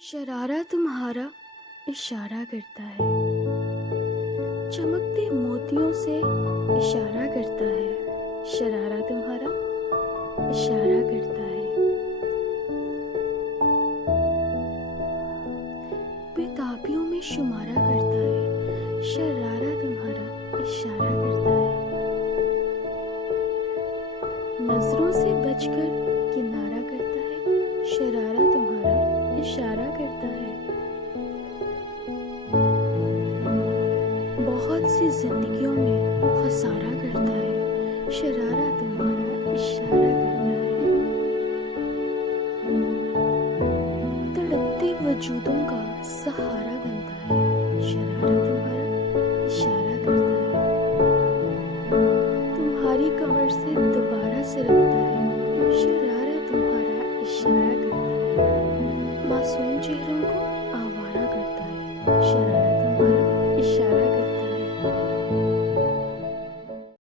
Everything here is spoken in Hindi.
शरारा तुम्हारा इशारा करता है, चमकते मोतियों से इशारा करता है। शरारा तुम्हारा इशारा करता है, बेताबियों में शुमारा करता है। शरारा तुम्हारा इशारा करता है, नजरों से बचकर किनारा करता है। शरारा तुम्हारा इशारा करता है, बहुत सी जिंदगियों में खसारा करता है। शरारा तुम्हारा इशारा करता है, तड़पते वजूदों का सहारा बनता है। शरारा तुम्हारा इशारा करता है, तुम्हारी कमर से दोबारा सिरकता है। शरारा तुम्हारा इशारा करता है, मासूम चेहरों को आवारा करता है। शरारा तुम्हारा इशारा